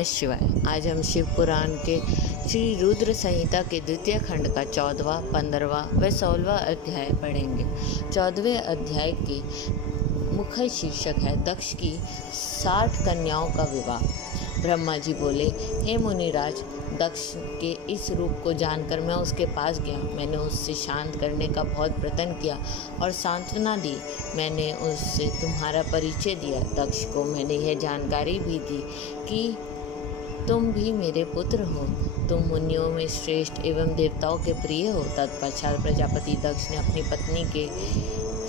नमः शिवाय। आज हम शिव पुराण के श्री रुद्र संहिता के द्वितीय खंड का 14वां, 15वां व 16वां अध्याय पढ़ेंगे। 14वें अध्याय के मुख्य शीर्षक है दक्ष की 60 कन्याओं का विवाह। ब्रह्मा जी बोले, हे मुनिराज, दक्ष के इस रूप को जानकर मैं उसके पास गया। मैंने उससे शांत करने का बहुत प्रयत्न किया और सांत्वना दी। मैंने उससे तुम्हारा परिचय दिया। दक्ष को मैंने यह जानकारी भी दी कि तुम भी मेरे पुत्र हो। तुम मुनियों में श्रेष्ठ एवं देवताओं के प्रिय हो। तत्पश्चात प्रजापति दक्ष ने अपनी पत्नी के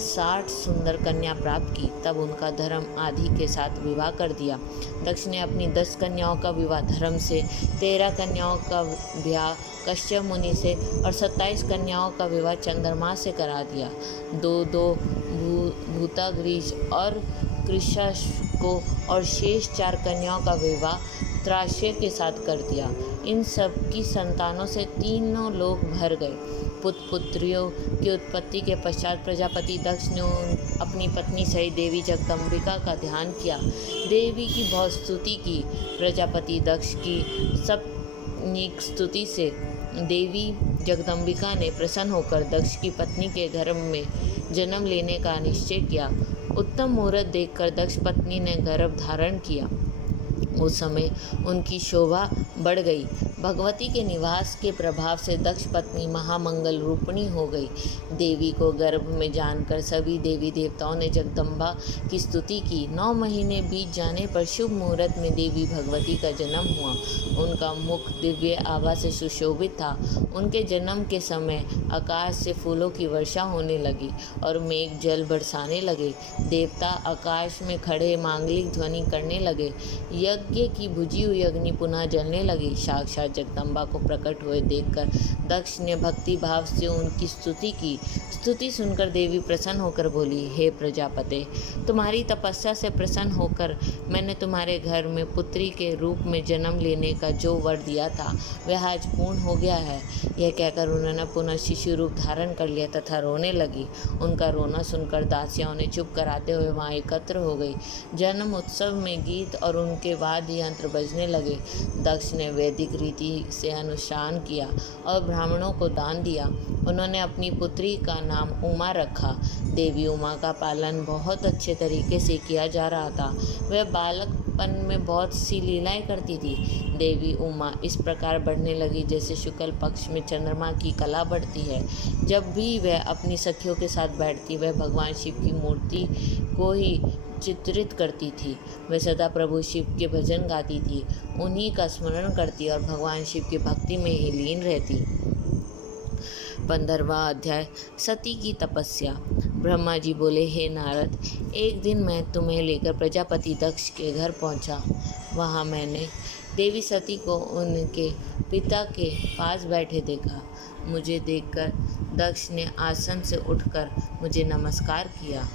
60 सुंदर कन्या प्राप्त की। तब उनका धर्म आदि के साथ विवाह कर दिया। दक्ष ने अपनी 10 कन्याओं का विवाह धर्म से, 13 कन्याओं का ब्याह कश्यप मुनि से और 27 कन्याओं का विवाह चंद्रमा से करा दिया। दो भूताग्रीज और कृशाश को और शेष 4 कन्याओं का विवाह त्रास्य के साथ कर दिया। इन सब की संतानों से तीनों लोग भर गए। पुत्र पुत्रियों की उत्पत्ति के पश्चात प्रजापति दक्ष ने अपनी पत्नी सहित देवी जगदम्बिका का ध्यान किया। देवी की बहुत स्तुति की। प्रजापति दक्ष की सब नीक स्तुति से देवी जगदम्बिका ने प्रसन्न होकर दक्ष की पत्नी के गर्भ में जन्म लेने का निश्चय किया। उत्तम मुहूर्त देखकर दक्ष पत्नी ने गर्भ धारण किया। उस समय उनकी शोभा बढ़ गई। भगवती के निवास के प्रभाव से दक्ष पत्नी महामंगल रूपिणी हो गई। देवी को गर्भ में जानकर सभी देवी देवताओं ने जगदम्बा की स्तुति की। 9 महीने बीत जाने पर शुभ मुहूर्त में देवी भगवती का जन्म हुआ। उनका मुख दिव्य आभा से सुशोभित था। उनके जन्म के समय आकाश से फूलों की वर्षा होने लगी और मेघ जल बरसाने लगे। देवता आकाश में खड़े मांगलिक ध्वनि करने लगे। यज्ञ की बुझी हुई अग्नि पुनः जलने लगी। साक्षात जगदम्बा को प्रकट हुए देखकर दक्ष ने भक्ति भाव से उनकी स्तुति की। स्तुति सुनकर देवी प्रसन्न होकर बोली, हे प्रजापते, तुम्हारी तपस्या से प्रसन्न होकर मैंने तुम्हारे घर में पुत्री के रूप में जन्म लेने का जो वर दिया था वह आज पूर्ण हो गया है। यह कहकर उन्होंने पुनः शिशु रूप धारण कर लिया तथा रोने लगी। उनका रोना सुनकर दासियां उन्हें चुप कराते हुए वहां एकत्र हो गई। जन्म उत्सव में गीत और उनके वाद्य यंत्र बजने लगे। दक्ष ने वैदिक रीति से अनुष्ठान किया और ब्राह्मणों को दान दिया। उन्होंने अपनी पुत्री का नाम उमा रखा। देवी उमा का पालन बहुत अच्छे तरीके से किया जा रहा था। वह बालकपन में बहुत सी लीलाएं करती थी। देवी उमा इस प्रकार बढ़ने लगी जैसे शुक्ल पक्ष में चंद्रमा की कला बढ़ती है। जब भी वह अपनी सखियों के साथ बैठती वह भगवान शिव की मूर्ति को ही चित्रित करती थी। वह सदा प्रभु शिव के भजन गाती थी, उन्हीं का स्मरण करती और भगवान शिव की भक्ति में ही लीन रहती। 15वां अध्याय सती की तपस्या। ब्रह्मा जी बोले, हे नारद, एक दिन मैं तुम्हें लेकर प्रजापति दक्ष के घर पहुंचा। वहां मैंने देवी सती को उनके पिता के पास बैठे देखा। मुझे देखकर दक्ष ने आसन से उठकर मुझे नमस्कार किया।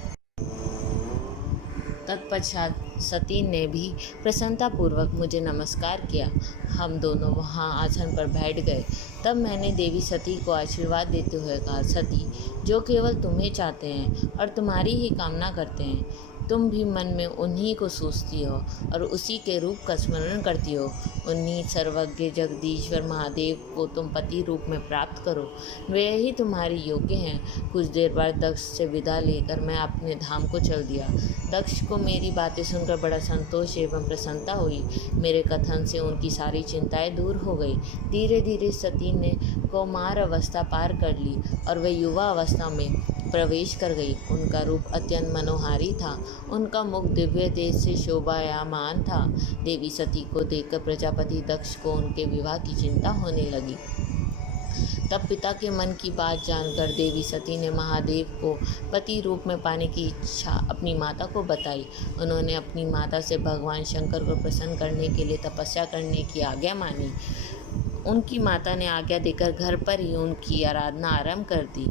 तत्पश्चात सती ने भी प्रसन्नतापूर्वक मुझे नमस्कार किया। हम दोनों वहां आसन पर बैठ गए। तब मैंने देवी सती को आशीर्वाद देते हुए कहा, सती, जो केवल तुम्हें चाहते हैं और तुम्हारी ही कामना करते हैं, तुम भी मन में उन्हीं को सोचती हो और उसी के रूप का स्मरण करती हो। उन्हीं सर्वज्ञ जगदीश्वर महादेव को तुम पति रूप में प्राप्त करो। वे ही तुम्हारी योग्य हैं। कुछ देर बाद दक्ष से विदा लेकर मैं अपने धाम को चल दिया। दक्ष को मेरी बातें सुनकर बड़ा संतोष एवं प्रसन्नता हुई। मेरे कथन से उनकी सारी चिंताएं दूर हो गई। धीरे धीरे सती ने कौमार अवस्था पार कर ली और वे युवा अवस्था में प्रवेश कर गई। उनका रूप अत्यंत मनोहारी था। उनका मुख दिव्य तेज से शोभायमान था। देवी सती को देखकर प्रजापति दक्ष को उनके विवाह की चिंता होने लगी। तब पिता के मन की बात जानकर देवी सती ने महादेव को पति रूप में पाने की इच्छा अपनी माता को बताई। उन्होंने अपनी माता से भगवान शंकर को प्रसन्न करने के लिए तपस्या करने की आज्ञा मानी। उनकी माता ने आज्ञा देकर घर पर ही उनकी आराधना आरंभ कर दी।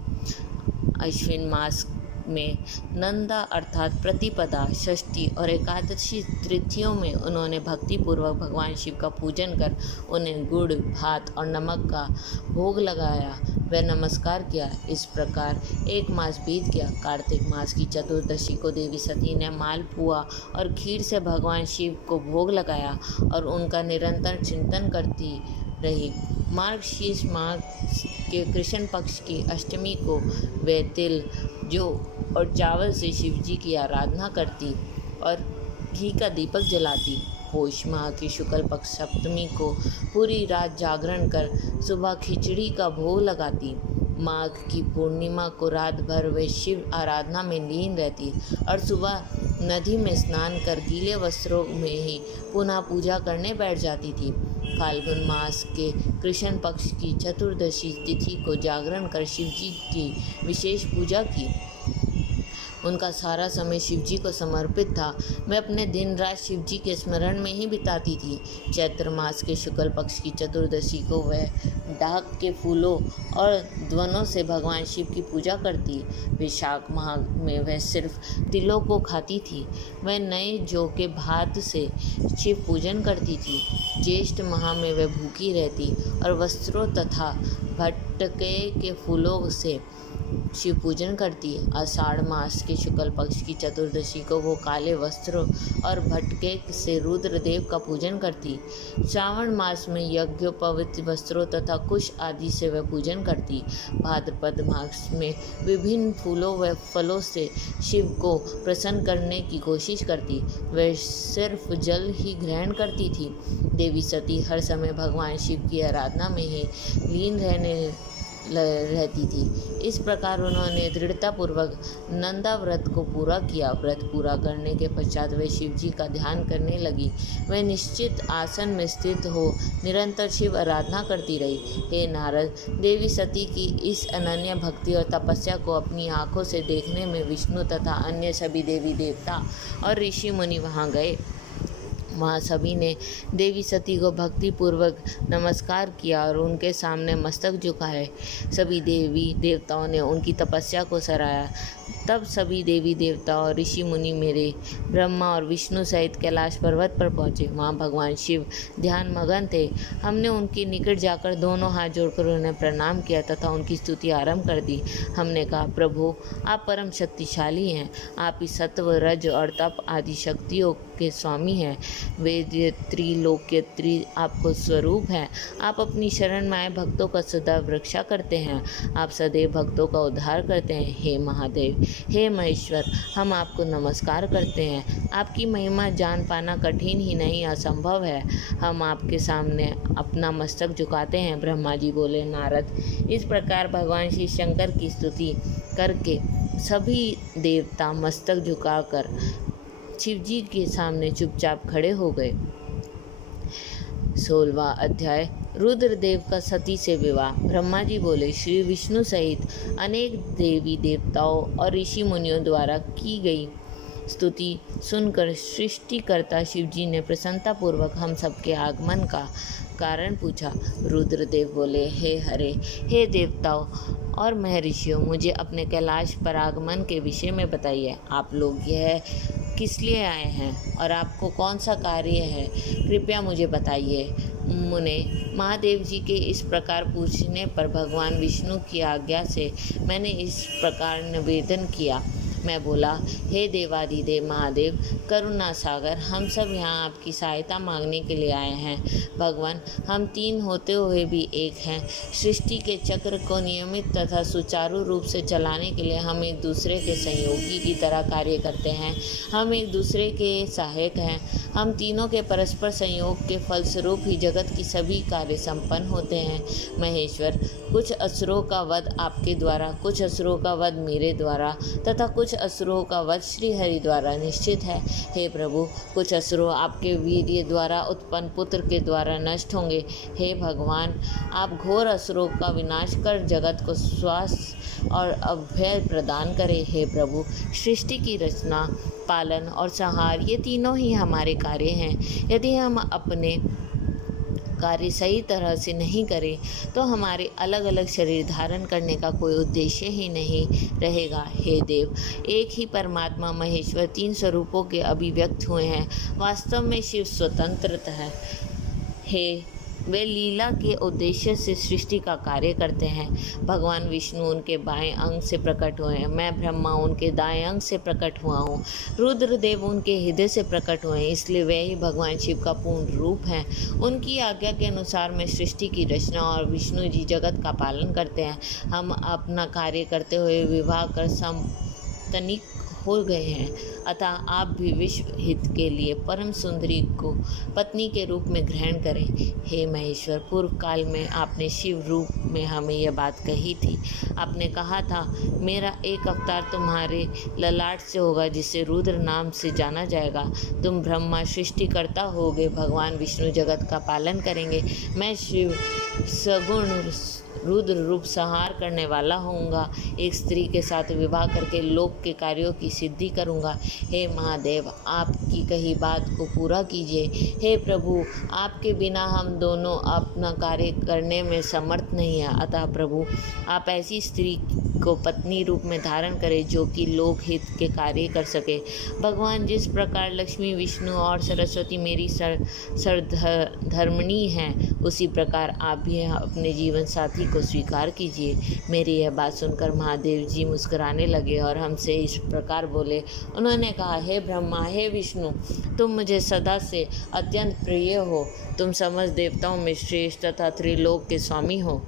अश्विन मास में नंदा अर्थात प्रतिपदा, षष्ठी और एकादशी तिथियों में उन्होंने भक्तिपूर्वक भगवान शिव का पूजन कर उन्हें गुड़, भात और नमक का भोग लगाया व नमस्कार किया। इस प्रकार एक मास बीत गया। कार्तिक मास की चतुर्दशी को देवी सती ने मालपुआ और खीर से भगवान शिव को भोग लगाया और उनका निरंतर चिंतन करती रही। मार्गशीर्ष मास के कृष्ण पक्ष की अष्टमी को वे तिल, जौ और चावल से शिव जी की आराधना करती और घी का दीपक जलाती। पौष माह की शुक्ल पक्ष सप्तमी को पूरी रात जागरण कर सुबह खिचड़ी का भोग लगाती। माघ की पूर्णिमा को रात भर वे शिव आराधना में लीन रहती और सुबह नदी में स्नान कर गीले वस्त्रों में ही पुनः पूजा करने बैठ जाती थी। फाल्गुन मास के कृष्ण पक्ष की चतुर्दशी तिथि को जागरण कर शिव जी की विशेष पूजा की। उनका सारा समय शिव जी को समर्पित था। मैं अपने दिन रात शिव जी के स्मरण में ही बिताती थी। चैत्र मास के शुक्ल पक्ष की चतुर्दशी को वह डाक के फूलों और ध्वनों से भगवान शिव की पूजा करती। वैशाख माह में वह सिर्फ तिलों को खाती थी। वह नए जौ के भात से शिव पूजन करती थी। ज्येष्ठ माह में वह भूखी रहती और वस्त्रों तथा भटके के फूलों से शिव पूजन करती। आषाढ़ मास के शुक्ल पक्ष की चतुर्दशी को वो काले वस्त्रों और भटके से रुद्रदेव का पूजन करती। श्रावण मास में यज्ञ, पवित्र वस्त्रों तथा कुश आदि से वह पूजन करती। भाद्रपद मास में विभिन्न फूलों व फलों से शिव को प्रसन्न करने की कोशिश करती। वह सिर्फ जल ही ग्रहण करती थी। देवी सती हर समय भगवान शिव की आराधना में ही लीन रहती थी। इस प्रकार उन्होंने दृढ़तापूर्वक नंदा व्रत को पूरा किया। व्रत पूरा करने के पश्चात वे शिव जी का ध्यान करने लगी। वह निश्चित आसन में स्थित हो निरंतर शिव आराधना करती रही। हे नारद, देवी सती की इस अनन्य भक्ति और तपस्या को अपनी आंखों से देखने में विष्णु तथा अन्य सभी देवी देवता और ऋषि मुनि वहाँ गए। वहाँ सभी ने देवी सती को भक्तिपूर्वक नमस्कार किया और उनके सामने मस्तक झुकाए। सभी देवी देवताओं ने उनकी तपस्या को सराहा। तब सभी देवी देवता और ऋषि मुनि मेरे ब्रह्मा और विष्णु सहित कैलाश पर्वत पर पहुँचे। वहाँ भगवान शिव ध्यान मगन थे। हमने उनके निकट जाकर दोनों हाथ जोड़कर उन्हें प्रणाम किया तथा उनकी स्तुति आरंभ कर दी। हमने कहा, प्रभु, आप परम शक्तिशाली हैं। आप ही सत्व, रज और तप आदि शक्तियों के स्वामी हैं। वेद्य त्रिलोक्यत्री आपको स्वरूप है। आप अपनी शरण में आए भक्तों का सदा रक्षा करते हैं। आप सदैव भक्तों का उद्धार करते हैं। हे महादेव, हे महेश्वर, हम आपको नमस्कार करते हैं। आपकी महिमा जान पाना कठिन ही नहीं, असंभव है। हम आपके सामने अपना मस्तक झुकाते हैं। ब्रह्मा जी बोले, नारद, इस प्रकार भगवान श्री शंकर की स्तुति करके सभी देवता मस्तक झुकाकर शिव जी के सामने चुपचाप खड़े हो गए। 16वां अध्याय, रुद्रदेव का सती से विवाह। ब्रह्मा जी बोले, श्री विष्णु सहित अनेक देवी देवताओं और ऋषि मुनियों द्वारा की गई स्तुति सुनकर सृष्टिकर्ता शिव जी ने प्रसन्नतापूर्वक हम सबके आगमन का कारण पूछा। रुद्रदेव बोले, हे हरे, हे देवताओं और महर्षियों, मुझे अपने कैलाश पर आगमन के विषय में बताइए। आप लोग यह किस लिए आए हैं और आपको कौन सा कार्य है, कृपया मुझे बताइए। मुने, महादेव जी के इस प्रकार पूछने पर भगवान विष्णु की आज्ञा से मैंने इस प्रकार निवेदन किया। मैं बोला, हे देवादिदेव महादेव, करुणा सागर, हम सब यहाँ आपकी सहायता मांगने के लिए आए हैं। भगवान, हम तीन होते हुए भी एक हैं। सृष्टि के चक्र को नियमित तथा सुचारू रूप से चलाने के लिए हम एक दूसरे के सहयोगी की तरह कार्य करते हैं। हम एक दूसरे के सहायक हैं। हम तीनों के परस्पर संयोग के फलस्वरूप ही जगत की सभी कार्य संपन्न होते हैं। महेश्वर, कुछ असुरों का वध आपके द्वारा, कुछ असुरों का वध मेरे द्वारा तथा कुछ असुरों का वध श्री हरि द्वारा निश्चित है। हे प्रभु, कुछ असुरों आपके वीर्य द्वारा उत्पन्न पुत्र के द्वारा नष्ट होंगे। हे भगवान, आप घोर असुरों का विनाश कर जगत को श्वास और अभय प्रदान करें। हे प्रभु, सृष्टि की रचना, पालन और संहार ये तीनों ही हमारे कार्य हैं। यदि हम अपने कार्य सही तरह से नहीं करें तो हमारे अलग अलग शरीर धारण करने का कोई उद्देश्य ही नहीं रहेगा। हे देव, एक ही परमात्मा महेश्वर 3 स्वरूपों के अभिव्यक्त हुए हैं। वास्तव में शिव स्वतंत्रता है। वे लीला के उद्देश्य से सृष्टि का कार्य करते हैं। भगवान विष्णु उनके बाएं अंग से प्रकट हुए हैं। मैं ब्रह्मा उनके दाएं अंग से प्रकट हुआ हूँ। रुद्रदेव उनके हृदय से प्रकट हुए हैं, इसलिए वे ही भगवान शिव का पूर्ण रूप हैं। उनकी आज्ञा के अनुसार मैं सृष्टि की रचना और विष्णु जी जगत का पालन करते हैं। हम अपना कार्य करते हुए विवाह कर समतनिक हो गए हैं, अतः आप भी विश्व हित के लिए परम सुंदरी को पत्नी के रूप में ग्रहण करें। हे महेश्वर, पूर्व काल में आपने शिव रूप में हमें यह बात कही थी। आपने कहा था, मेरा एक अवतार तुम्हारे ललाट से होगा जिसे रुद्र नाम से जाना जाएगा। तुम ब्रह्मा सृष्टिकर्ता होगे, भगवान विष्णु जगत का पालन करेंगे। मैं शिव सगुण रुद्र रूप संहार करने वाला होऊंगा। एक स्त्री के साथ विवाह करके लोक के कार्यों की सिद्धि करूंगा। हे महादेव, आपकी कही बात को पूरा कीजिए। हे प्रभु, आपके बिना हम दोनों अपना कार्य करने में समर्थ नहीं है, अतः प्रभु आप ऐसी स्त्री को पत्नी रूप में धारण करें जो कि लोक हित के कार्य कर सके। भगवान, जिस प्रकार लक्ष्मी, विष्णु और सरस्वती मेरी धर्मणी हैं, उसी प्रकार आप भी अपने जीवन साथी को स्वीकार कीजिए। मेरी यह बात सुनकर महादेव जी मुस्कुराने लगे और हमसे इस प्रकार बोले। उन्होंने कहा, हे ब्रह्मा, हे विष्णु, तुम मुझे सदा से अत्यंत प्रिय हो। तुम समस्त देवताओं में श्रेष्ठ तथा त्रिलोक के स्वामी हो,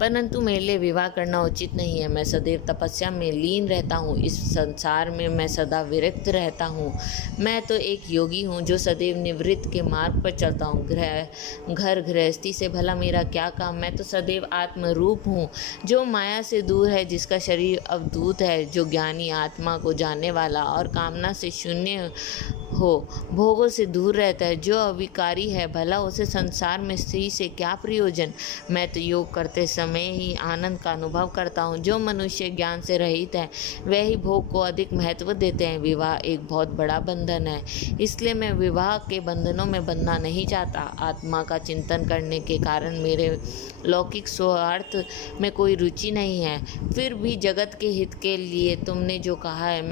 परंतु मेरे लिए विवाह करना उचित नहीं है। मैं सदैव तपस्या में लीन रहता हूँ। इस संसार में मैं सदा विरक्त रहता हूँ। मैं तो एक योगी हूँ जो सदैव निवृत्त के मार्ग पर चलता हूँ। घर गृहस्थी से भला मेरा क्या काम। मैं तो सदैव आत्मरूप हूँ जो माया से दूर है, जिसका शरीर अवधूत है, जो ज्ञानी आत्मा को जानने वाला और कामना से शून्य हो, भोगों से दूर रहता है, जो अविकारी है, भला उसे संसार में स्त्री से क्या प्रयोजन। मैं तो योग करते समय ही आनंद का अनुभव करता हूँ। जो मनुष्य ज्ञान से रहित है वह ही भोग को अधिक महत्व देते हैं। विवाह एक बहुत बड़ा बंधन है, इसलिए मैं विवाह के बंधनों में बंधना नहीं चाहता। आत्मा का चिंतन करने के कारण मेरे लौकिक स्वार्थ में कोई रुचि नहीं है। फिर भी जगत के हित के लिए तुमने जो कहा है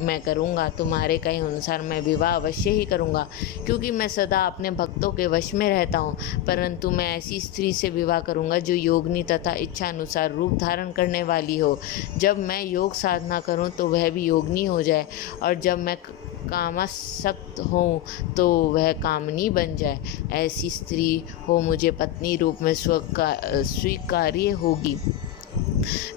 मैं करूँगा। तुम्हारे कहे अनुसार मैं विवाह अवश्य ही करूँगा, क्योंकि मैं सदा अपने भक्तों के वश में रहता हूँ। परंतु मैं ऐसी स्त्री से विवाह करूँगा जो योगिनी तथा इच्छा अनुसार रूप धारण करने वाली हो। जब मैं योग साधना करूँ तो वह भी योगिनी हो जाए, और जब मैं कामासक्त हूँ तो वह कामनी बन जाए। ऐसी स्त्री हो मुझे पत्नी रूप में स्वीकार्य होगी।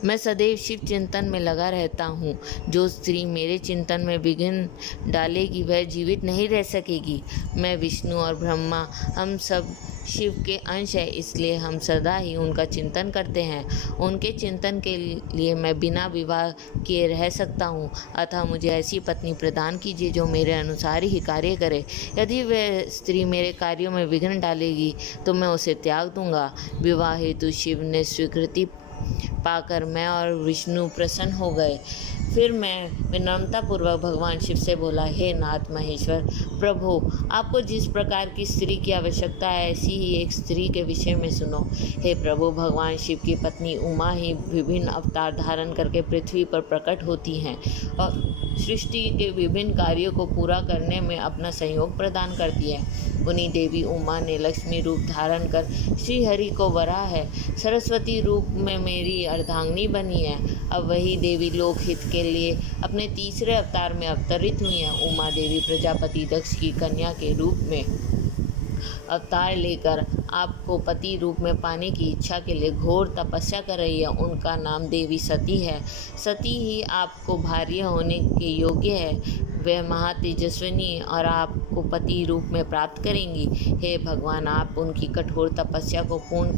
मैं सदैव शिव चिंतन में लगा रहता हूँ। जो स्त्री मेरे चिंतन में विघ्न डालेगी वह जीवित नहीं रह सकेगी। मैं विष्णु और ब्रह्मा हम सब शिव के अंश है, इसलिए हम सदा ही उनका चिंतन करते हैं। उनके चिंतन के लिए मैं बिना विवाह किए रह सकता हूँ, अतः मुझे ऐसी पत्नी प्रदान कीजिए जो मेरे अनुसार ही कार्य करे। यदि वह स्त्री मेरे कार्यों में विघ्न डालेगी तो मैं उसे त्याग दूंगा। विवाह हेतु शिव ने स्वीकृति पाकर मैं और विष्णु प्रसन्न हो गए। फिर मैं विनम्रतापूर्वक भगवान शिव से बोला, हे नाथ महेश्वर प्रभु, आपको जिस प्रकार की स्त्री की आवश्यकता है ऐसी ही एक स्त्री के विषय में सुनो। हे प्रभु, भगवान शिव की पत्नी उमा ही विभिन्न अवतार धारण करके पृथ्वी पर प्रकट होती हैं और सृष्टि के विभिन्न कार्यों को पूरा करने में अपना सहयोग प्रदान करती है। उन्हीं देवी उमा ने लक्ष्मी रूप धारण कर श्री हरि को वरा है, सरस्वती रूप में मेरी अर्धांगिनी बनी है। अब वही देवी लोक हित के लिए अपने तीसरे अवतार में अवतरित हुई हैं। उमा देवी प्रजापति दक्ष की कन्या के रूप में अवतार लेकर आपको पति रूप में पाने की इच्छा के लिए घोर तपस्या कर रही है। उनका नाम देवी सती है। सती ही आपको भार्य होने के योग्य है। वह महातेजस्विनी और आपको पति रूप में प्राप्त करेंगी। हे भगवान, आप उनकी कठोर तपस्या को पूर्ण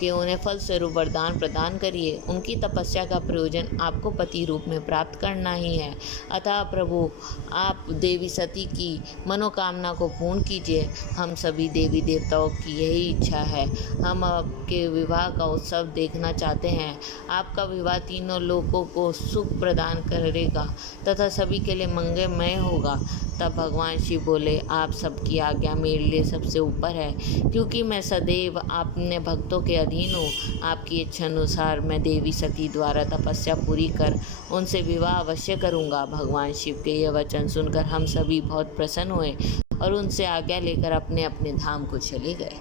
कि उन्हें फल स्वरूप वरदान प्रदान करिए। उनकी तपस्या का प्रयोजन आपको पति रूप में प्राप्त करना ही है। अतः प्रभु, आप देवी सती की मनोकामना को पूर्ण कीजिए। हम सभी देवी देवताओं की यही इच्छा है। हम आपके विवाह का उत्सव देखना चाहते हैं। आपका विवाह तीनों लोगों को सुख प्रदान करेगा तथा सभी के लिए मंगलमय होगा। तब भगवान शिव बोले, आप सबकी आज्ञा मेरे लिए सबसे ऊपर है, क्योंकि मैं सदैव अपने भक्तों के अधीन हूँ। आपकी इच्छा अनुसार मैं देवी सती द्वारा तपस्या पूरी कर उनसे विवाह अवश्य करूँगा। भगवान शिव के यह वचन सुनकर हम सभी बहुत प्रसन्न हुए और उनसे आज्ञा लेकर अपने अपने धाम को चले गए।